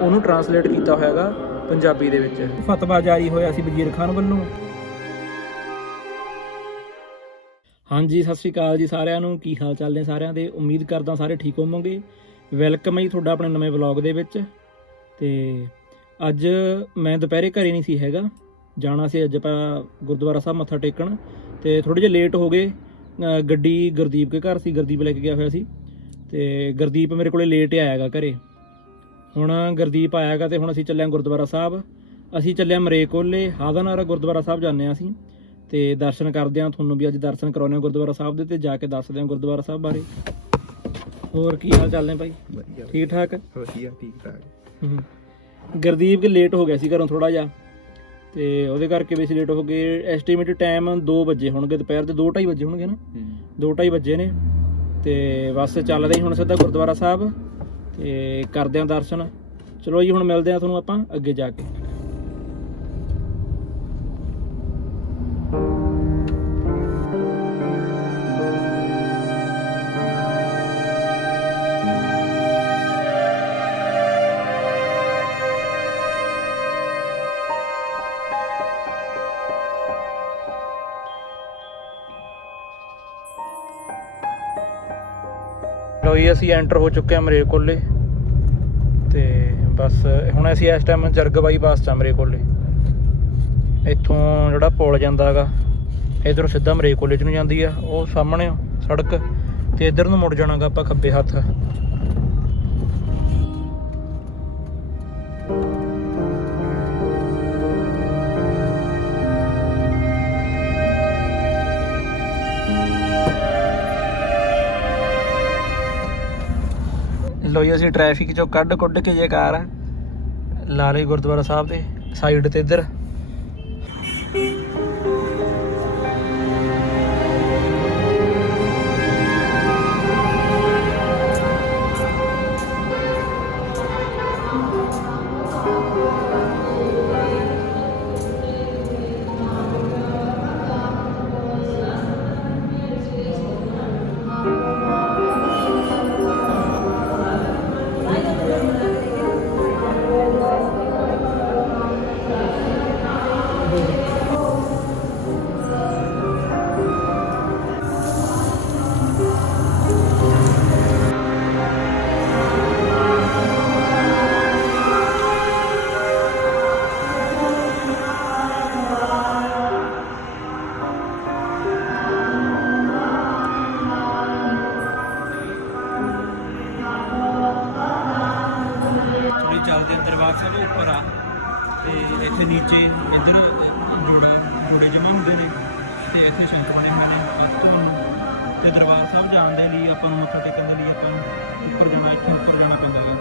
ਉਹਨੂੰ ਟਰਾਂਸਲੇਟ ਕੀਤਾ ਹੋਇਆ ਹੋਇਆਗਾ ਪੰਜਾਬੀ ਦੇ ਵਿੱਚ। ਫਤਵਾ ਜਾਰੀ ਹੋਇਆ ਸੀ ਵਜ਼ੀਰ ਖਾਨ ਵੱਲੋਂ। ਹਾਂਜੀ, ਸਤਿ ਸ਼੍ਰੀ ਅਕਾਲ ਜੀ ਸਾਰਿਆਂ ਨੂੰ। ਕੀ ਹਾਲ ਚਾਲ ਨੇ ਸਾਰਿਆਂ ਦੇ? ਉਮੀਦ ਕਰਦਾ ਸਾਰੇ ਠੀਕ ਹੋਵੋਗੇ। ਵੈਲਕਮ ਹੈ ਜੀ ਤੁਹਾਡਾ ਆਪਣੇ ਨਵੇਂ ਵਲੌਗ ਦੇ ਵਿੱਚ। ਤੇ ਅੱਜ ਮੈਂ ਦੁਪਹਿਰੇ ਘਰੇ ਨਹੀਂ ਸੀ ਹੈਗਾ। ਜਾਣਾ ਸੀ ਅੱਜ ਆਪਾਂ ਗੁਰਦੁਆਰਾ ਸਾਹਿਬ ਮੱਥਾ ਟੇਕਣ। ਤੇ ਥੋੜੇ ਜਿਹਾ ਲੇਟ ਹੋ ਗਏ। ਗੱਡੀ ਗੁਰਦੀਪ ਦੇ ਘਰ ਸੀ, ਗੁਰਦੀਪ ਲੈ ਕੇ ਗਿਆ ਹੋਇਆ ਸੀ। ਤੇ ਗੁਰਦੀਪ ਮੇਰੇ ਕੋਲੇ ਲੇਟ ਆਇਆ ਆਇਆਗਾ ਘਰੇ। ਹੁਣ ਗੁਰਦੀਪ ਆਇਆਗਾ ਤੇ ਹੁਣ ਅਸੀਂ ਚੱਲੇ ਹਾਂ ਗੁਰਦੁਆਰਾ ਸਾਹਿਬ। ਅਸੀਂ ਚੱਲੇ ਹਾਂ ਮਰੇਕੋਲੇ ਹਾਦਨਾਰਾ ਗੁਰਦੁਆਰਾ ਸਾਹਿਬ ਜਾਂਦੇ ਹਾਂ ਅਸੀਂ। ਤੇ ਦਰਸ਼ਨ ਕਰਦੇ ਹਾਂ ਤੁਹਾਨੂੰ ਵੀ ਅੱਜ ਦਰਸ਼ਨ ਕਰਾਉਣੇ ਆ ਗੁਰਦੁਆਰਾ ਸਾਹਿਬ ਦੇ ਤੇ ਜਾ ਕੇ ਦੱਸਦੇ ਹਾਂ ਗੁਰਦੁਆਰਾ ਸਾਹਿਬ ਬਾਰੇ। ਹੋਰ ਕੀ ਹਾਲ ਚਾਲ ਨੇ ਭਾਈ? ਵਧੀਆ। ਠੀਕ ਠਾਕ ਵਧੀਆ ਠੀਕ ਠਾਕ। ਗੁਰਦੀਪ ਕਿ ਲੇਟ ਹੋ ਗਿਆ ਸੀ ਘਰੋਂ ਥੋੜਾ ਜਿਹਾ? ਤੇ ਉਹਦੇ ਕਰਕੇ ਵੀ ਅਸੀਂ ਲੇਟ ਹੋ ਗਏ। ਐਸਟੀਮੇਟਡ ਟਾਈਮ 2 ਵਜੇ ਹੋਣਗੇ ਦੁਪਹਿਰ ਦੇ 2:30 ਵਜੇ ਹੋਣਗੇ ਨਾ? 2:30 ਵਜੇ ਨੇ। ਤੇ ਬਸ ਚੱਲਦੇ ਹੁਣ ਸਿੱਧਾ ਗੁਰਦੁਆਰਾ ਸਾਹਿਬ। ਤੇ ਕਰਦੇ ਆਂ ਦਰਸ਼ਨ। ਚਲੋ ਜੀ ਹੁਣ ਮਿਲਦੇ ਆ ਤੁਹਾਨੂੰ ਆਪਾਂ ਅੱਗੇ ਜਾ ਕੇ। ਲੋ ਜੀ ਅਸੀਂ ਐਂਟਰ ਹੋ ਚੁੱਕੇ ਹਾਂ ਮਰੇ ਕੋਲੇ ਤੇ ਬਸ ਹੁਣ ਅਸੀਂ ਇਸ ਟਾਈਮ ਜਰਗਬਾਈ ਬੱਸ ਚ ਆ ਮਰੇ ਕੋਲੇ ਇੱਥੋਂ ਜਿਹੜਾ ਪੁਲ ਜਾਂਦਾ ਹੈਗਾ, ਇਧਰੋਂ ਸਿੱਧਾ ਮਰੇ ਕੋਲੇ ਚ ਨੂੰ ਜਾਂਦੀ ਆ। ਉਹ ਸਾਹਮਣੇ ਸੜਕ, ਤੇ ਇਧਰ ਨੂੰ ਮੁੜ ਜਾਣਾਗਾ ਆਪਾਂ ਖੱਬੇ ਹੱਥ। ਲੋ ਜੀ, ਅਸੀਂ ਟ੍ਰੈਫਿਕ ਚੋਂ ਕੱਢ ਕੁੱਢ ਕੇ ਜੇ ਕਾਰ ਲਾ ਲਈ ਗੁਰਦੁਆਰਾ ਸਾਹਿਬ ਦੇ ਸਾਈਡ ਤੇ ਇੱਧਰ। ਤੇ ਇੱਥੇ ਸ਼ੰਖ ਬਣੇ ਹੁੰਦੇ ਨੇ। ਇੱਥੋਂ ਨੂੰ ਤੇ ਦਰਬਾਰ ਸਾਹਿਬ ਜਾਣ ਦੇ ਲਈ ਆਪਾਂ ਨੂੰ ਮੱਥਾ ਟੇਕਣ ਦੇ ਲਈ ਆਪਾਂ ਨੂੰ ਉੱਪਰ ਜਾਣਾ ਇੱਥੇ ਉੱਪਰ ਜਾਣਾ ਪੈਂਦਾ ਹੈ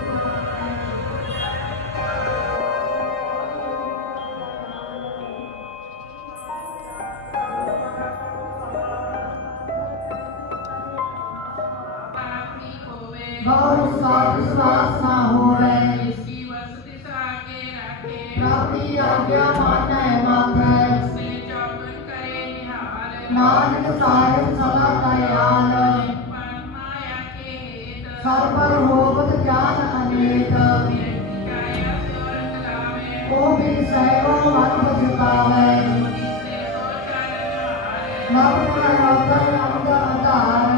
ਗੌਰ ਸਾਧ ਸਵਾਸ ਨਾ ਹੋਵੇ ਜਿਸਕੀ ਵਸਤਿ ਸਾਗੇ ਰਾਖੇ। ਪ੍ਰਾਪਤੀ ਆਗਿਆ ਮਾਨੈ ਮਾਥੈ। ਨਾਨਕ ਸਾਹਿਬ ਸਦਾ ਦਇਆਲ ਪਨ ਮਾਇਆ ਕੇ ਹੇਤ ਸਰਬਰ ਹੋਵਤ ਗਿਆਨ ਅਨੇਕ। ਕਾਇਆ ਸੁਰੰਗ ਲਾਵੇ ਉਹ ਵੀ ਸੈਵੋ ਮਨ ਬਜਤਾਵੇ ਸੇ ਸੋ ਚਰਨ ਨਵ ਗੁਣ ਰਤਨ ਅਮਦ ਆਧਾਰ।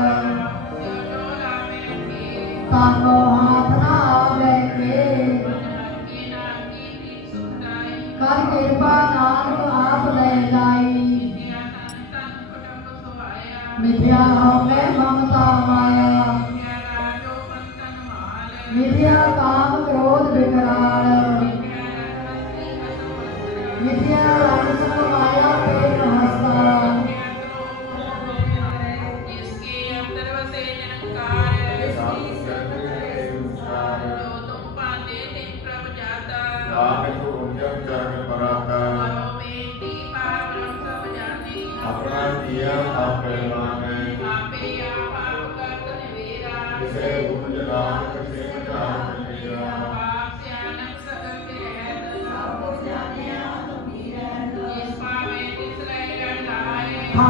ਸਿਉ ਜੋ ਲਾਵੇ ਕੇ ਤਾਨੋ ਹਾਥ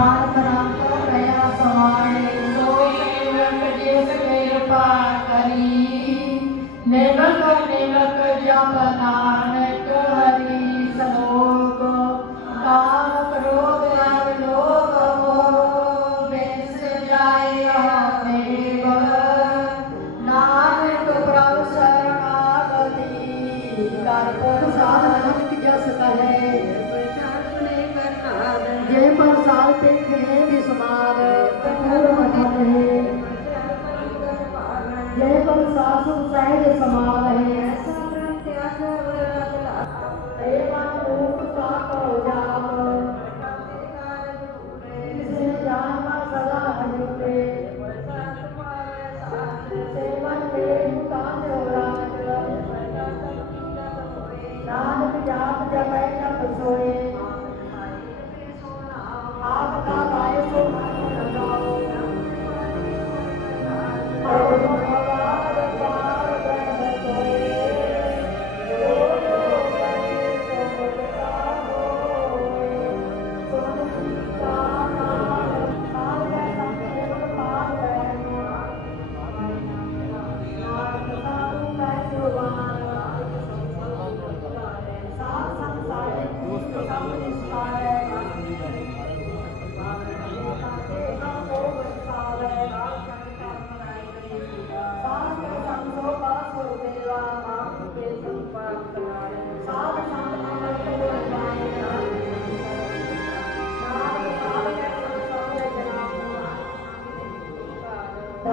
लाए ਹਾਰ ਰਹਾ ਸਮਾਏ ਸੋ ਸੇਵਕ ਕਿਰਪਾ ਕਰੀ। ਨਿਮਕ ਨਿਮਕ ਜਪ cho bé nó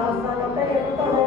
ਸਾਧ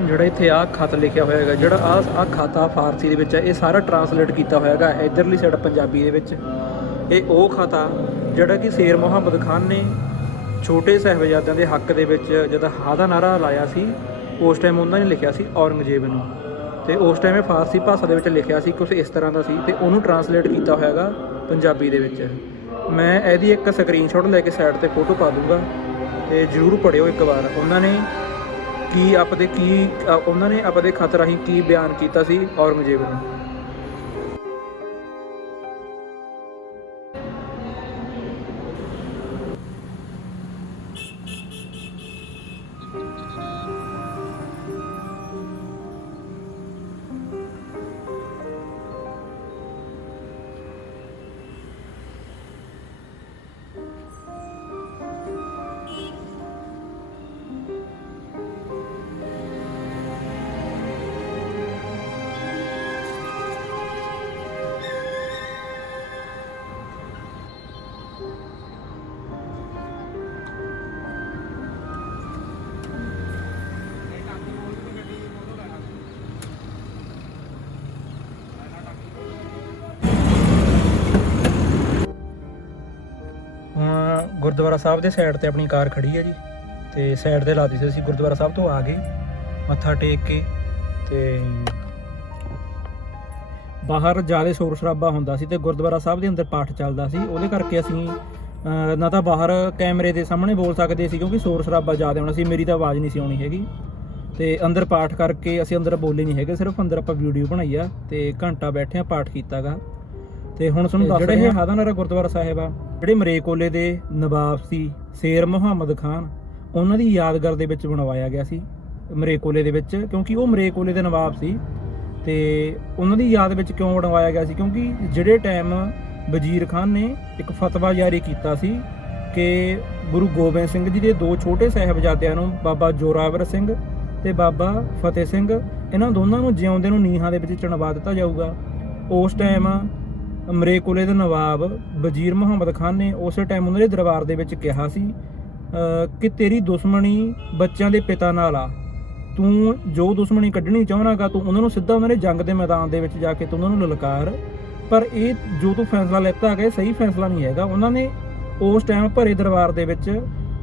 ਜਿਹੜਾ ਇੱਥੇ ਆ ਖਤ ਲਿਖਿਆ ਹੋਇਆ ਹੈਗਾ, ਜਿਹੜਾ ਆ ਆ ਖਾਤਾ ਫਾਰਸੀ ਦੇ ਵਿੱਚ ਹੈ ਇਹ ਸਾਰਾ ਟਰਾਂਸਲੇਟ ਕੀਤਾ ਹੋਇਆ ਹੈਗਾ, ਇਧਰਲੀ ਸਾਈਡ ਪੰਜਾਬੀ ਦੇ ਵਿੱਚ। ਇਹ ਉਹ ਖਾਤਾ ਜਿਹੜਾ ਕਿ ਸ਼ੇਰ ਮੁਹੰਮਦ ਖਾਨ ਨੇ ਛੋਟੇ ਸਾਹਿਬਜ਼ਾਦਿਆਂ ਦੇ ਹੱਕ ਦੇ ਵਿੱਚ ਜਦੋਂ ਹਾ ਦਾ ਨਾਰਾ ਲਾਇਆ ਸੀ, ਉਸ ਟਾਈਮ ਉਹਨਾਂ ਨੇ ਲਿਖਿਆ ਸੀ ਔਰੰਗਜ਼ੇਬ ਨੂੰ। ਤੇ ਉਸ ਟਾਈਮ ਇਹ ਫਾਰਸੀ ਭਾਸ਼ਾ ਦੇ ਵਿੱਚ ਲਿਖਿਆ ਸੀ ਕੁਝ ਇਸ ਤਰ੍ਹਾਂ ਦਾ ਸੀ, ਤੇ ਉਹਨੂੰ ਟਰਾਂਸਲੇਟ ਕੀਤਾ ਹੋਇਆ ਹੈਗਾ ਪੰਜਾਬੀ ਦੇ ਵਿੱਚ। ਮੈਂ ਇਹਦੀ ਇੱਕ ਸਕਰੀਨਸ਼ਾਟ ਲੈ ਕੇ ਸਾਈਡ ਤੇ ਫੋਟੋ ਪਾ ਦੂੰਗਾ, ਤੇ ਜਰੂਰ ਪੜਿਓ ਇੱਕ ਵਾਰ। ਉਹਨਾਂ ਨੇ ਕੀ ਆਪਦੇ ਕੀ ਅ, ਉਹਨਾਂ ਨੇ ਆਪਦੇ ਖਤ ਰਾਹੀਂ ਕੀ ਬਿਆਨ ਕੀਤਾ ਸੀ ਔਰੰਗਜ਼ੇਬ ਨੂੰ? ਗੁਰਦੁਆਰਾ ਸਾਹਿਬ ਦੇ ਸਾਈਡ ਤੇ ਆਪਣੀ ਕਾਰ ਖੜੀ ਹੈ ਜੀ। ਤੇ ਸਾਈਡ ਤੇ ਲਾਤੀ ਸੀ ਅਸੀਂ ਗੁਰਦੁਆਰਾ ਸਾਹਿਬ ਤੋਂ ਆ ਗਏ। ਮੱਥਾ ਟੇਕ ਕੇ ਤੇ ਬਾਹਰ ਜ਼ਿਆਦਾ ਸ਼ੋਰ ਸ਼ਰਾਬਾ ਹੁੰਦਾ ਸੀ ਤੇ ਗੁਰਦੁਆਰਾ ਸਾਹਿਬ ਦੇ ਅੰਦਰ ਪਾਠ ਚੱਲਦਾ ਸੀ। ਉਹਦੇ ਕਰਕੇ ਅਸੀਂ ਨਾ ਤਾਂ ਬਾਹਰ ਕੈਮਰੇ ਦੇ ਸਾਹਮਣੇ ਬੋਲ ਸਕਦੇ ਸੀ ਕਿਉਂਕਿ ਸ਼ੋਰ ਸ਼ਰਾਬਾ ਜ਼ਿਆਦਾ ਹੋਣਾ ਸੀ ਮੇਰੀ ਤਾਂ ਆਵਾਜ਼ ਨਹੀਂ ਸੀ ਆਉਣੀ ਹੈਗੀ। ਤੇ ਅੰਦਰ ਪਾਠ ਕਰਕੇ ਅਸੀਂ ਅੰਦਰ ਬੋਲੇ ਨਹੀਂ ਹੈਗੇ ਸਿਰਫ ਅੰਦਰ ਆਪਾਂ ਵੀਡੀਓ ਬਣਾਈ ਆ ਤੇ ਘੰਟਾ ਬੈਠੇ ਆ ਪਾਠ ਕੀਤਾਗਾ। ਤੇ ਹੁਣ ਤੁਹਾਨੂੰ ਦੱਸ ਜਿਹੜੇ ਇਹ ਹਾਦਾਨਰਾ ਗੁਰਦੁਆਰਾ ਸਾਹਿਬ ਆ ਜਿਹੜੇ ਮਰੇਕੋਲੇ ਦੇ ਨਵਾਬ ਸੀ, ਸ਼ੇਰ ਮੁਹੰਮਦ ਖਾਨ, ਉਹਨਾਂ ਦੀ ਯਾਦਗਾਰ ਦੇ ਵਿੱਚ ਬਣਵਾਇਆ ਗਿਆ ਸੀ ਮਰੇਕੋਲੇ ਦੇ ਵਿੱਚ, ਕਿਉਂਕਿ ਉਹ ਮਰੇਕੋਲੇ ਦੇ ਨਵਾਬ ਸੀ ਤੇ ਉਹਨਾਂ ਦੀ ਯਾਦ ਵਿੱਚ ਕਿਉਂ ਬਣਵਾਇਆ ਗਿਆ ਸੀ? ਕਿਉਂਕਿ ਜਿਹੜੇ ਟਾਈਮ ਵਜ਼ੀਰ ਖਾਨ ਨੇ ਇੱਕ ਫਤਵਾ ਜਾਰੀ ਕੀਤਾ ਸੀ ਕਿ ਗੁਰੂ ਗੋਬਿੰਦ ਸਿੰਘ ਜੀ ਦੇ ਦੋ ਛੋਟੇ ਸਾਹਿਬਜ਼ਾਦਿਆਂ ਨੂੰ ਬਾਬਾ ਜੋਰਾਵਰ ਸਿੰਘ ਤੇ ਬਾਬਾ ਫਤਿਹ ਸਿੰਘ, ਇਹਨਾਂ ਦੋਨਾਂ ਨੂੰ ਜਿਉਂਦੇ ਨੂੰ ਨੀਹਾਂ ਦੇ ਵਿੱਚ ਚਿਣਵਾ ਦਿੱਤਾ ਜਾਊਗਾ। ਉਸ ਟਾਈਮ ਮਰੇਕੋਲੇ ਦੇ ਨਵਾਬ ਵਜ਼ੀਰ ਮੁਹੰਮਦ ਖਾਨ ਨੇ ਉਸੇ ਟਾਈਮ ਉਹਨਾਂ ਦੇ ਦਰਬਾਰ ਦੇ ਵਿੱਚ ਕਿਹਾ ਸੀ ਕਿ ਤੇਰੀ ਦੁਸ਼ਮਣੀ ਬੱਚਿਆਂ ਦੇ ਪਿਤਾ ਨਾਲ ਆ। ਤੂੰ ਜੋ ਦੁਸ਼ਮਣੀ ਕੱਢਣੀ ਚਾਹਣਾਗਾ ਤੂੰ ਉਹਨਾਂ ਨੂੰ ਸਿੱਧਾ ਉਹਨਾਂ ਦੇ ਜੰਗ ਦੇ ਮੈਦਾਨ ਦੇ ਵਿੱਚ ਜਾ ਕੇ ਤੂੰ ਉਹਨਾਂ ਨੂੰ ਲਲਕਾਰ। ਪਰ ਇਹ ਜੋ ਤੂੰ ਫੈਸਲਾ ਲੈਤਾ ਹੈਗਾ ਸਹੀ ਫੈਸਲਾ ਨਹੀਂ ਹੈਗਾ। ਉਹਨਾਂ ਨੇ ਉਸ ਟਾਈਮ ਭਰੇ ਦਰਬਾਰ ਦੇ ਵਿੱਚ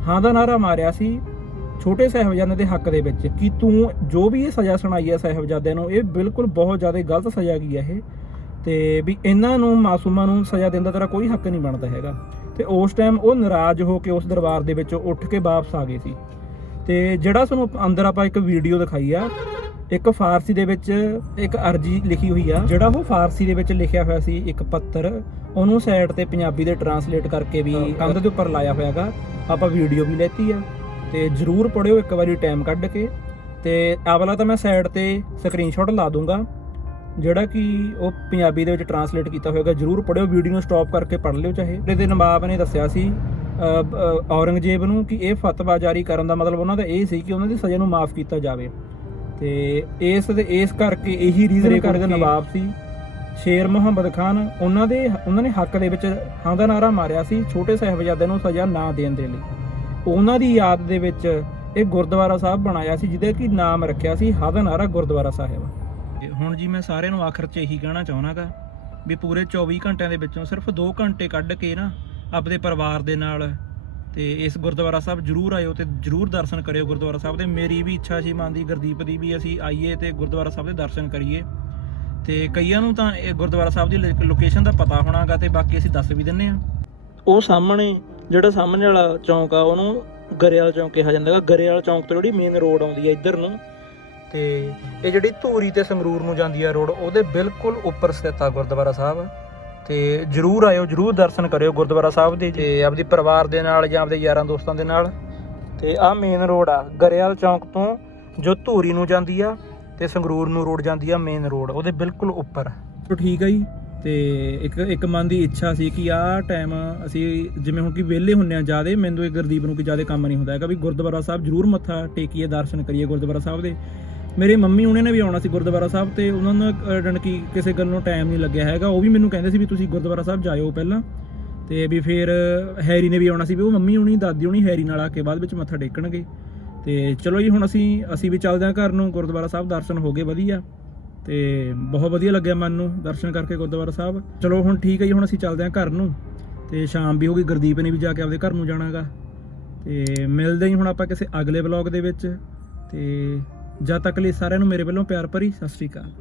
ਹਾਂ ਦਾ ਨਾਰਾ ਮਾਰਿਆ ਸੀ, ਛੋਟੇ ਸਾਹਿਬਜ਼ਾਦਿਆਂ ਦੇ ਹੱਕ ਦੇ ਵਿੱਚ, ਕਿ ਤੂੰ ਜੋ ਵੀ ਇਹ ਸਜ਼ਾ ਸੁਣਾਈ ਹੈ ਸਾਹਿਬਜ਼ਾਦਿਆਂ ਨੂੰ, ਇਹ ਬਿਲਕੁਲ ਬਹੁਤ ਜ਼ਿਆਦਾ ਗਲਤ ਸਜ਼ਾ ਗਈ ਹੈ ਇਹ। ਤੇ ਵੀ ਇਹਨਾਂ ਨੂੰ ਮਾਸੂਮਾਂ ਨੂੰ ਸਜ਼ਾ ਦੇਣ ਦਾ ਤੇਰਾ ਕੋਈ ਹੱਕ ਨਹੀਂ ਬਣਦਾ ਹੈਗਾ। ਤੇ ਉਸ ਟਾਈਮ ਉਹ ਨਾਰਾਜ਼ ਹੋ ਕੇ ਉਸ ਦਰਬਾਰ ਦੇ ਵਿੱਚੋਂ ਉੱਠ ਕੇ ਵਾਪਸ ਆ ਗਏ ਸੀ। ਤੇ ਜਿਹੜਾ ਤੁਹਾਨੂੰ ਅੰਦਰ ਆਪਾਂ ਇੱਕ ਵੀਡੀਓ ਦਿਖਾਈ ਆ ਇੱਕ ਫਾਰਸੀ ਦੇ ਵਿੱਚ ਇੱਕ ਅਰਜੀ ਲਿਖੀ ਹੋਈ ਆ ਜਿਹੜਾ ਉਹ ਫਾਰਸੀ ਦੇ ਵਿੱਚ ਲਿਖਿਆ ਹੋਇਆ ਸੀ ਇੱਕ ਪੱਤਰ ਉਹਨੂੰ ਸਾਈਡ ਤੇ ਪੰਜਾਬੀ ਦੇ ਟਰਾਂਸਲੇਟ ਕਰਕੇ ਵੀ ਕੰਧ ਦੇ ਉੱਪਰ ਲਾਇਆ ਹੋਇਆਗਾ ਆਪਾਂ ਵੀਡੀਓ ਵੀ ਲੈਤੀ ਆ। ਤੇ ਜਰੂਰ ਪੜਿਓ ਇੱਕ ਵਾਰੀ ਟਾਈਮ ਕੱਢ ਕੇ। ਤੇ ਆਵਲਾ ਤਾਂ ਮੈਂ ਸਾਈਡ ਤੇ ਸਕਰੀਨਸ਼ਾਟ ਲਾ ਦੂੰਗਾ। ਜਿਹੜਾ ਕਿ ਉਹ ਪੰਜਾਬੀ ਦੇ ਵਿੱਚ ਟਰਾਂਸਲੇਟ ਕੀਤਾ ਹੋਏਗਾ ਜਰੂਰ ਪੜਿਓ ਵੀਡੀਓ ਨੂੰ ਸਟਾਪ ਕਰਕੇ ਪੜ ਲਿਓ ਚਾਹੇ। ਇਹਦੇ ਨਵਾਬ ਨੇ ਦੱਸਿਆ ਸੀ ਔਰੰਗਜ਼ੇਬ ਨੂੰ ਕਿ ਇਹ ਫਤਵਾ ਜਾਰੀ ਕਰਨ ਦਾ ਮਤਲਬ ਉਹਨਾਂ ਦਾ ਇਹ ਸੀ ਕਿ ਉਹਨਾਂ ਦੀ ਸਜ਼ਾ ਨੂੰ ਮਾਫ ਕੀਤਾ ਜਾਵੇ। ਤੇ ਇਸ ਦੇ ਇਸ ਕਰਕੇ ਇਹੀ ਰੀਜ਼ਨ ਕਰਕੇ ਨਵਾਬ ਸੀ ਸ਼ੇਰ ਮੁਹੰਮਦ ਖਾਨ ਉਹਨਾਂ ਦੇ ਉਹਨਾਂ ਨੇ ਹੱਕ ਦੇ ਵਿੱਚ ਹਾਂ ਦਾ ਨਾਰਾ ਮਾਰਿਆ ਸੀ ਛੋਟੇ ਸਾਹਿਬਜ਼ਾਦਿਆਂ ਨੂੰ ਸਜ਼ਾ ਨਾ ਦੇਣ ਦੇ ਲਈ। ਉਹਨਾਂ ਦੀ ਯਾਦ ਦੇ ਵਿੱਚ ਇਹ ਗੁਰਦੁਆਰਾ ਸਾਹਿਬ ਬਣਾਇਆ ਸੀ ਜਿਹਦਾ ਕਿ ਨਾਮ ਰੱਖਿਆ ਸੀ ਹਾਂ ਦਾ ਨਾਰਾ ਗੁਰਦੁਆਰਾ ਸਾਹਿਬ। ਤੇ ਹੁਣ ਜੀ ਮੈਂ ਸਾਰਿਆਂ ਨੂੰ ਆਖਰ 'ਚ ਇਹੀ ਕਹਿਣਾ ਚਾਹਣਾਗਾ ਵੀ ਪੂਰੇ 24 ਘੰਟਿਆਂ ਦੇ ਵਿੱਚੋਂ ਸਿਰਫ 2 ਘੰਟੇ ਕੱਢ ਕੇ ਨਾ ਆਪਣੇ ਪਰਿਵਾਰ ਦੇ ਨਾਲ ਤੇ ਇਸ ਗੁਰਦੁਆਰਾ ਸਾਹਿਬ ਜਰੂਰ ਆਇਓ ਤੇ ਜਰੂਰ ਦਰਸ਼ਨ ਕਰਿਓ ਗੁਰਦੁਆਰਾ ਸਾਹਿਬ ਦੇ। ਮੇਰੀ ਵੀ ਇੱਛਾ ਸੀ ਮਨ ਦੀ, ਗੁਰਦੀਪ ਦੀ ਵੀ ਅਸੀਂ ਆਈਏ ਤੇ ਗੁਰਦੁਆਰਾ ਸਾਹਿਬ ਦੇ ਦਰਸ਼ਨ ਕਰੀਏ। ਤੇ ਕਈਆਂ ਨੂੰ ਤਾਂ ਇਹ ਗੁਰਦੁਆਰਾ ਸਾਹਿਬ ਦੀ ਲੋਕੇਸ਼ਨ ਦਾ ਪਤਾ ਹੋਣਾਗਾ ਤੇ ਬਾਕੀ ਅਸੀਂ ਦੱਸ ਵੀ ਦਿੰਨੇ ਆ। ਉਹ ਸਾਹਮਣੇ, ਜਿਹੜਾ ਸਾਹਮਣੇ ਵਾਲਾ ਚੌਂਕ ਆ, ਉਹਨੂੰ ਗਰੇਵਾਲ ਚੌਂਕ ਕਿਹਾ ਜਾਂਦਾ ਹੈ ਗਰੇਵਾਲ ਚੌਂਕ ਤੋਂ ਜਿਹੜੀ ਮੇਨ ਰੋਡ ਆਉਂਦੀ ਹੈ ਇੱਧਰ ਨੂੰ ਤੇ ਇਹ ਜਿਹੜੀ ਧੂਰੀ ਤੇ ਸੰਗਰੂਰ ਨੂੰ ਜਾਂਦੀ ਆ ਰੋਡ, ਉਹਦੇ ਬਿਲਕੁਲ ਉੱਪਰ ਸਥਿਤ ਆ ਗੁਰਦੁਆਰਾ ਸਾਹਿਬ। ਤੇ ਜਰੂਰ ਆਇਓ, ਜਰੂਰ ਦਰਸ਼ਨ ਕਰਿਓ ਗੁਰਦੁਆਰਾ ਸਾਹਿਬ ਦੇ। ਤੇ ਆਪਦੇ ਪਰਿਵਾਰ ਦੇ ਨਾਲ ਜਾਂ ਆਪਦੇ ਯਾਰਾਂ ਦੋਸਤਾਂ ਦੇ ਨਾਲ। ਤੇ ਆਹ ਮੇਨ ਰੋਡ ਆ ਗਰੇਵਾਲ ਚੌਂਕ ਤੋਂ ਜੋ ਧੂਰੀ ਨੂੰ ਜਾਂਦੀ ਆ ਤੇ ਸੰਗਰੂਰ ਨੂੰ ਰੋਡ ਜਾਂਦੀ ਆ ਮੇਨ ਰੋਡ ਉਹਦੇ ਬਿਲਕੁਲ ਉੱਪਰ। ਤੋ ਠੀਕ ਆ ਜੀ, ਤੇ ਇੱਕ ਇੱਕ ਮਨ ਦੀ ਇੱਛਾ ਸੀ ਕਿ ਆਹ ਟਾਈਮ ਅਸੀਂ ਜਿਵੇਂ ਹੁਣ ਕਿ ਵਿਹਲੇ ਹੁੰਨੇ ਆ ਜਿਆਦੇ, ਮੈਨੂੰ ਇਹ ਗੁਰਦੀਪ ਨੂੰ ਕਿ ਜਿਆਦੇ ਕੰਮ ਨਹੀਂ ਹੁੰਦਾ ਹੈਗਾ, ਵੀ ਗੁਰਦੁਆਰਾ ਸਾਹਿਬ ਜਰੂਰ ਮੱਥਾ ਟੇਕੀਏ, ਦਰਸ਼ਨ ਕਰੀਏ ਗੁਰਦੁਆਰਾ ਸਾਹਿਬ ਦੇ। ਮੇਰੇ ਮੰਮੀ ਉਹਨੇ ਨੇ ਵੀ ਆਉਣਾ ਸੀ ਗੁਰਦੁਆਰਾ ਸਾਹਿਬ ਤੇ ਉਹਨਾਂ ਨੂੰ ਜਣ ਕਿਸੇ ਗੱਲ ਨੂੰ ਟਾਈਮ ਨਹੀਂ ਲੱਗਿਆ ਹੈਗਾ। ਉਹ ਵੀ ਮੈਨੂੰ ਕਹਿੰਦੇ ਸੀ ਵੀ ਤੁਸੀਂ ਗੁਰਦੁਆਰਾ ਸਾਹਿਬ ਜਾਇਓ ਪਹਿਲਾਂ। ਤੇ ਵੀ ਫਿਰ ਹੈਰੀ ਨੇ ਵੀ ਆਉਣਾ ਸੀ ਵੀ ਉਹ ਮੰਮੀ ਹੁਣੀ, ਦਾਦੀ ਹੁਣੀ ਹੈਰੀ ਨਾਲ ਆ ਕੇ ਬਾਅਦ ਵਿੱਚ ਮੱਥਾ ਟੇਕਣਗੇ। ਤੇ ਚਲੋ ਜੀ, ਹੁਣ ਅਸੀਂ ਅਸੀਂ ਵੀ ਚੱਲਦੇ ਹਾਂ ਘਰ ਨੂੰ। ਗੁਰਦੁਆਰਾ ਸਾਹਿਬ ਦਰਸ਼ਨ ਹੋ ਗਏ ਵਧੀਆ। ਤੇ ਬਹੁਤ ਵਧੀਆ ਲੱਗਿਆ ਮਨ ਨੂੰ ਦਰਸ਼ਨ ਕਰਕੇ ਗੁਰਦੁਆਰਾ ਸਾਹਿਬ। ਚਲੋ ਹੁਣ ਠੀਕ ਹੈ ਜੀ, ਹੁਣ ਅਸੀਂ ਚੱਲਦੇ ਹਾਂ ਘਰ ਨੂੰ। ਤੇ ਸ਼ਾਮ ਵੀ ਹੋ ਗਈ, ਗੁਰਦੀਪ ਨੇ ਵੀ ਜਾ ਕੇ ਆਪਦੇ ਘਰ ਨੂੰ ਜਾਣਾਗਾ। ਤੇ ਮਿਲਦੇ ਹੀ ਹੁਣ ਆਪਾਂ ਕਿਸੇ ਅਗਲੇ ਵਲੌਗ ਦੇ ਵਿੱਚ। ਤੇ ਜਦ ਤੱਕ ਲਈ ਸਾਰਿਆਂ ਨੂੰ ਮੇਰੇ ਵੱਲੋਂ ਪਿਆਰ ਭਰੀ ਸਤਿ ਸ਼੍ਰੀ ਅਕਾਲ।